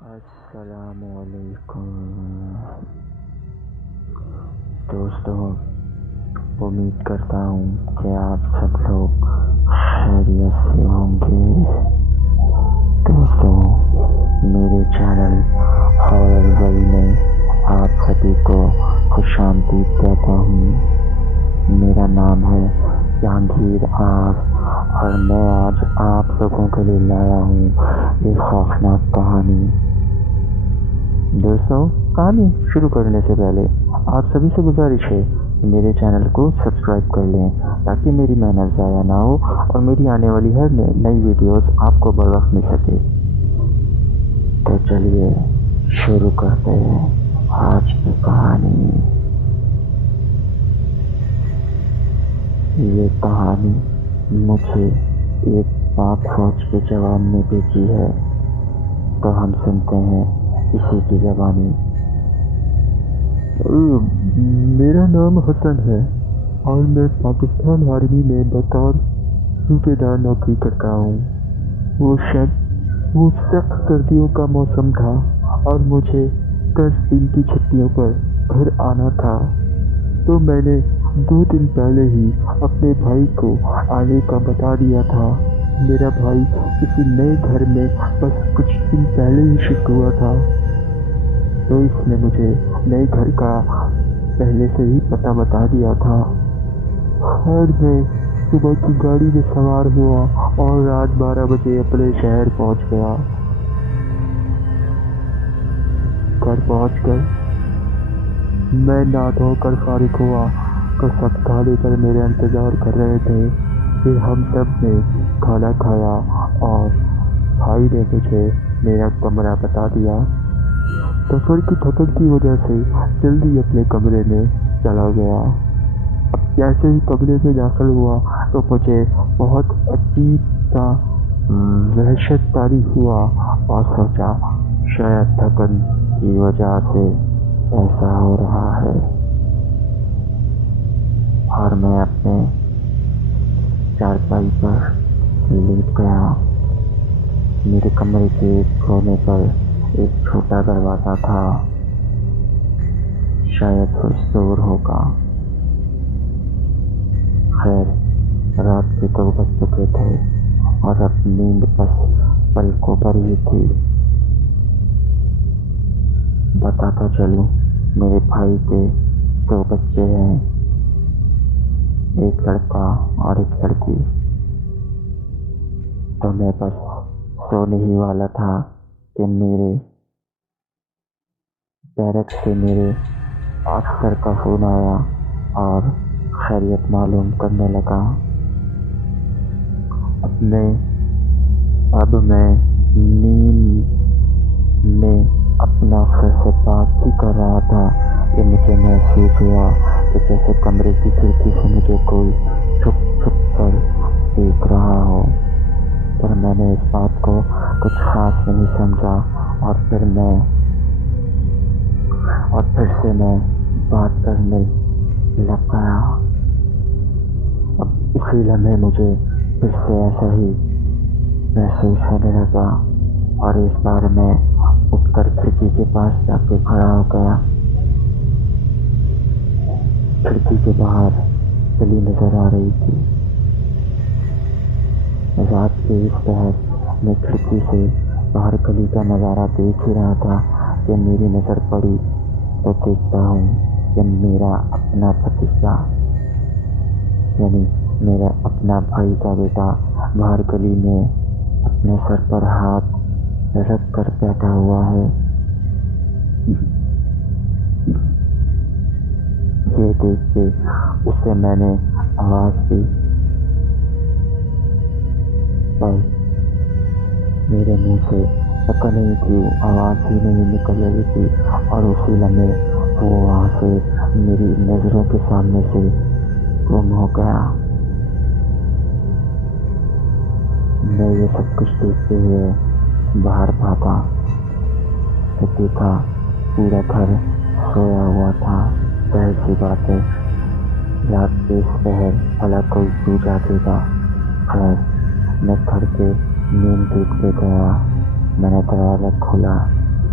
السلام علیکم دوستوں، امید کرتا ہوں کہ آپ سب لوگ خیریت سے ہوں گے۔ دوستوں، میرے چینل ہارر ورلڈ میں آپ سبھی کو خوش آمدید کہتا ہوں۔ میرا نام ہے جہانگیر اور میں آج آپ لوگوں کے لیے لایا ہوں ایک خوفناک کہانی۔ دوستوں، کہانی شروع کرنے سے پہلے آپ سبھی سے گزارش ہے کہ میرے چینل کو سبسکرائب کر لیں تاکہ میری محنت ضائع نہ ہو اور میری آنے والی ہر نئی ویڈیوز آپ کو بر وقت مل سکے۔ تو چلیے شروع کرتے ہیں آج کی کہانی۔ یہ کہانی مجھے ایک پاک فوج کے جوان نے بھیجی ہے، تو ہم سنتے ہیں اسی کی زبانی۔ میرا نام حسن ہے اور میں پاکستان آرمی میں بطور صوبے دار نوکری کرتا ہوں۔ وہ سخت سردیوں کا موسم تھا اور مجھے 10 دن کی چھٹیوں پر گھر آنا تھا، تو میں نے 2 دن پہلے ہی اپنے بھائی کو آنے کا بتا دیا تھا۔ میرا بھائی کسی نئے گھر میں بس کچھ دن پہلے ہی شفٹ ہوا تھا، تو اس نے مجھے نئے گھر کا پہلے سے ہی پتہ بتا دیا تھا۔ خیر، میں صبح کی گاڑی میں سوار ہوا اور رات 12 بجے اپنے شہر پہنچ گیا۔ گھر پہنچ کر میں نہا دھو کر فارغ ہوا تو سب کھانے پر میرا انتظار کر رہے تھے۔ پھر ہم سب نے کھانا کھایا اور بھائی نے مجھے میرا کمرہ بتا دیا۔ سفر کی تھکن کی وجہ سے جلدی اپنے کمرے میں چلا گیا۔ اب جیسے ہی کمرے میں داخل ہوا تو مجھے بہت عجیب سا وحشت طاری ہوا اور سوچا شاید تھکن کی وجہ سے ایسا ہو رہا ہے، اور میں اپنے چارپائی پر لیٹ گیا۔ میرے کمرے کے ایک کونے پر ایک چھوٹا دروازہ تھا، شاید وہ اسٹور ہوگا۔ خیر، رات کے 2 بج چکے تھے اور اب نیند بس پلکوں پر ہی تھی۔ بتاتا چلوں، میرے بھائی کے 2 بچے ہیں، ایک لڑکا اور ایک لڑکی۔ تو میں بس سونے ہی والا تھا کہ میرے بیرک سے میرے افسر کا فون آیا اور خیریت معلوم کرنے لگا۔ اب میں نیند میں اپنا افسر سے بات ہی کر رہا تھا کہ مجھے محسوس ہوا کہ جیسے کمرے کی کھڑکی سے مجھے کوئی چھپ چھپ کر دیکھ رہا ہو، پر میں نے اس بات کو کچھ خاص نہیں سمجھا اور پھر سے میں بات کرنے لگ گیا۔ اب اسی لمحے مجھے پھر سے ایسا ہی محسوس ہونے لگا اور اس بار میں اٹھ کر کھڑکی کے پاس جا کے کھڑا ہو گیا۔ کھڑکی کے باہر گلی نظر آ رہی تھی۔ رات کے اس پہر میں کھڑکی سے باہر گلی کا نظارہ دیکھ ہی رہا تھا کہ میری نظر پڑی تو دیکھتا ہوں کہ میرا اپنا بھتیجا، یعنی میرا اپنا بھائی کا بیٹا باہر گلی میں اپنے سر پر ہاتھ رکھ کر بیٹھا ہوا ہے۔ یہ دیکھ کے اسے میں نے آواز دی، پر میرے منہ سے پتہ نہیں کیوں آواز ہی نہیں نکل رہی تھی، اور اسی لمحے وہ وہاں سے میری نظروں کے سامنے سے گم ہو گیا۔ میں یہ سب کچھ دیکھتے ہوئے باہر بھاگا تو دیکھا پورا گھر سویا ہوا تھا۔ ظاہر سی بات ہے، رات کے اس پہر بھلا کوئی سو جاگے گا۔ خیر، میں گھر کے مین گیٹ پہ گیا، میں نے دروازہ کھولا